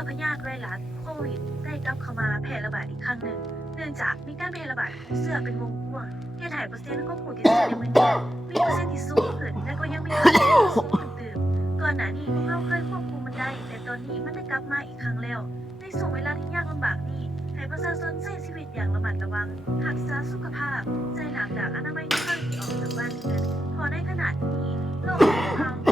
อพยาธิไวรัสโควิดได้กลับเข้ามาแพร่ระบาดอีกครั้งหนึ่งเนื่องจากมีการแพร่ระบาดของเชื้อเป็นวงกว้างเฮ็ดให้เปอร์เซ็นต์ของผู้ติดเชื้อในมื้อนี้มีเปอร์เซ็นต์ที่สูงขึ้นและก็ยังมีการแพร่ที่สูงขึ้นเติมก่อนหน้านี้พวกเราเคยควบคุมมันได้แต่ตอนนี้มันได้กลับมาอีกครั้งแล้วในช่วงเวลาที่ยากลำบากนี้ให้ประชาชนใช้ชีวิตอย่างระมัดระวังรักษาสุขภาพใส่หน้ากากอนามัยทุกครั้งที่ออกจากบ้านเรือนเพราะในขณะนี้โลกของเรา